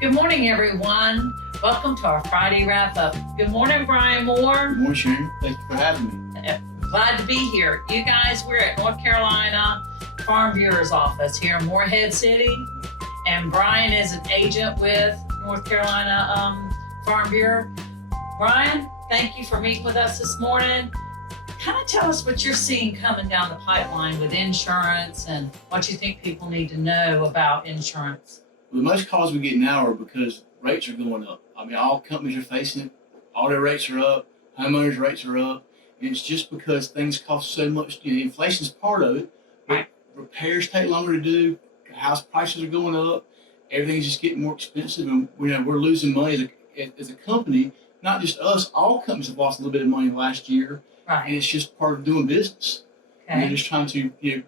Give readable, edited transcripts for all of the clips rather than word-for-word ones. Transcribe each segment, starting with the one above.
Good morning, everyone. Welcome to our Friday wrap-up. Good morning, Brian Moore. Good morning, Sharon. Thank you for having me. Glad to be here. You guys, we're at North Carolina Farm Bureau's office here in Morehead City, and Brian is an agent with North Carolina Farm Bureau. Brian, thank you for meeting with us this morning. Kind of tell us what you're seeing coming down the pipeline with insurance and what you think people need to know about insurance. Well, the most calls we get now are because rates are going up. I mean, all companies are facing it. Auto rates are up, homeowners rates are up, and it's just because things cost so much. You know, inflation's part of it. Right. Repairs take longer to do. House prices are going up. Everything's just getting more expensive, and we're losing money as a company. Not just us. All companies have lost a little bit of money last year, and Right. it's just part of doing business. And they're Okay. just trying to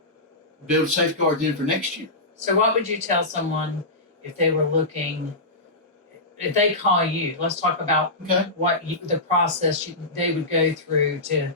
build safeguards in for next year. So what would you tell someone if they were looking, if they call you? Let's talk about Okay. the process they would go through to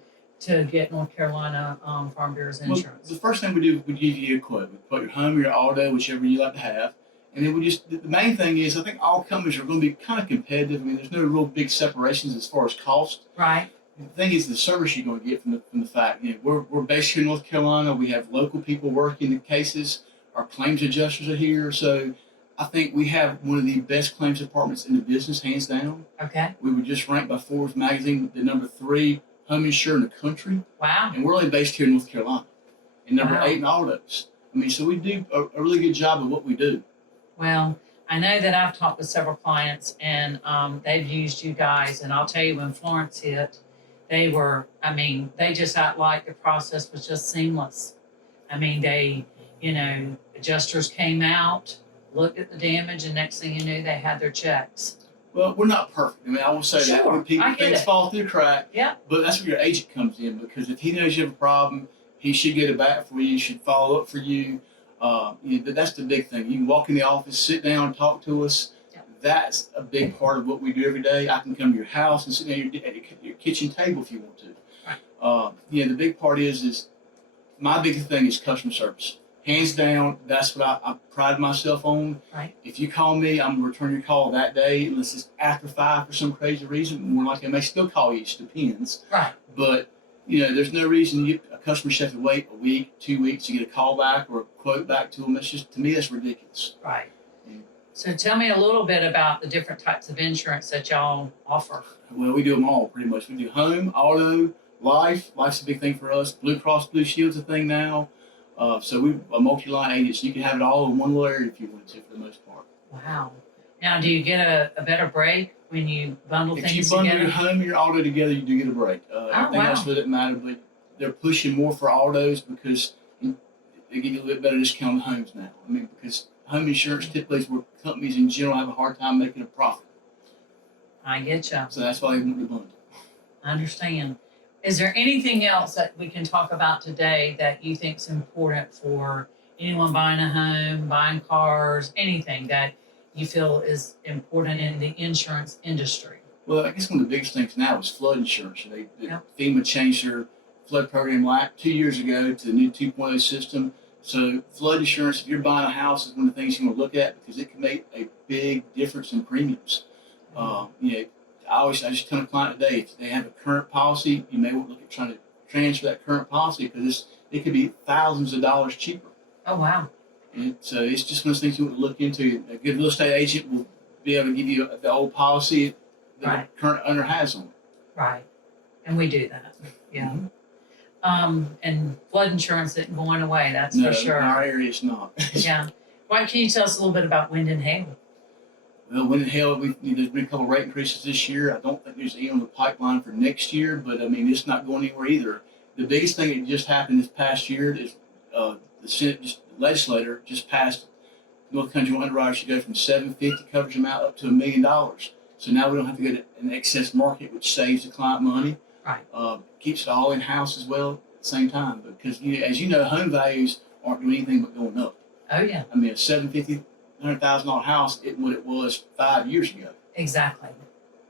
get North Carolina Farm Bureau's Well, insurance. the first thing we do, we give you a quote. We quote your home, your auto, whichever you like to have. And then the main thing is, I think all companies are going to be kind of competitive. I mean, there's no real big separations as far as cost. Right. The thing is the service you're going to get from the fact, we're based here in North Carolina. We have local people working the cases. Our claims adjusters are here. So I think we have one of the best claims departments in the business, hands down. Okay. We were just ranked by Forbes Magazine the number 3 home insurer in the country. Wow. And we're only based here in North Carolina. And number Wow. 8 in autos. I mean, so we do a really good job of what we do. Well, I know that I've talked with several clients and they've used you guys. And I'll tell you, when Florence hit, they just act like the process was just seamless. I mean, adjusters came out, looked at the damage, and next thing you knew, they had their checks. Well, we're not perfect. I mean, I will say that Sure, when people I get things it. fall through the crack. Yeah. But that's where your agent comes in, because if he knows you have a problem, he should get it back for you. Should follow up for you. That's the big thing. You can walk in the office, sit down, talk to us. Yeah. That's a big part of what we do every day. I can come to your house and sit down at your kitchen table if you want to. Right. The big part is my biggest thing is customer service. Hands down, that's what I pride myself on. Right. If you call me, I'm gonna return your call that day, unless it's after 5 for some crazy reason. More likely, I may still call you. It just depends. Right. But there's no reason a customer should have to wait a week, 2 weeks to get a call back or a quote back to them. That's just, to me, that's ridiculous. Right. Yeah. So tell me a little bit about the different types of insurance that y'all offer. Well, we do them all pretty much. We do home, auto, life. Life's a big thing for us. Blue Cross Blue Shield's a thing now. So we're a multi-line agent, so you can have it all in one little area if you want to, for the most part. Wow. Now, do you get a better break when you bundle If things you bundle together? your home and your auto together, you do get a break. Everything wow. else doesn't matter, but they're pushing more for autos because they give you a little bit better discount on homes now. I mean, because home insurance typically is where companies in general have a hard time making a profit. I get you. So that's why they want to bundle. I understand. Is there anything else that we can talk about today that you think is important for anyone buying a home, buying cars, anything that you feel is important in the insurance industry? Well, I guess one of the biggest things now is flood insurance. Yeah. FEMA changed their flood program 2 years ago to the new 2.0 system. So flood insurance, if you're buying a house, is one of the things you want to look at because it can make a big difference in premiums. I just tell a client today, if they have a current policy, you may want to look at trying to transfer that current policy because it could be thousands of dollars cheaper. Oh, wow. And so it's just one of those things you want to look into. A good real estate agent will be able to give you the old policy that Right. the current owner has on it. Right. And we do that. Yeah. Mhm. And flood insurance isn't going away, that's No, for sure. in our area it's not. Yeah. Why can you tell us a little bit about wind and hail? Well, when in hell, there's been a couple of rate increases this year. I don't think there's any on the pipeline for next year, but I mean, it's not going anywhere either. The biggest thing that just happened this past year is the Senate, the legislator just passed North Country Underwriters should go from $750 coverage amount up to $1 million. So now we don't have to go to an excess market, which saves the client money. Right. Keeps it all in house as well at the same time, because as you know, home values aren't doing anything but going up. Oh, yeah. I mean, a $100,000 house isn't what it was 5 years ago. Exactly.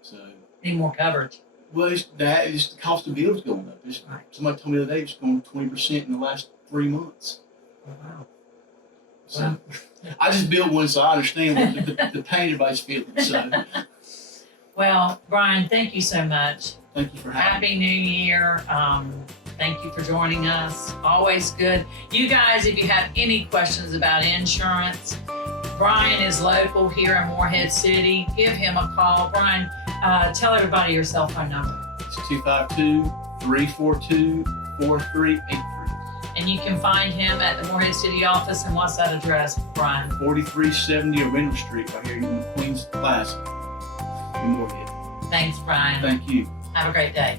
So, Need more coverage. well, that is the cost of bills going up. Right. Somebody told me the other day it's going 20% in the last 3 months. Oh, wow. So, Well, I just built one, so I understand what the pain everybody's feeling. So Well, Brian, thank you so much. thank you for having me. Happy New Year. Thank you for joining us. Always good. You guys, if you have any questions about insurance, Brian is local here in Morehead City. Give him a call. Brian, tell everybody your cell phone number. It's 252-342-4383. And you can find him at the Morehead City office. And what's that address, Brian? 4370 Arundel Street, right here in Queens Plaza in Morehead. Thanks, Brian. Thank you. Have a great day.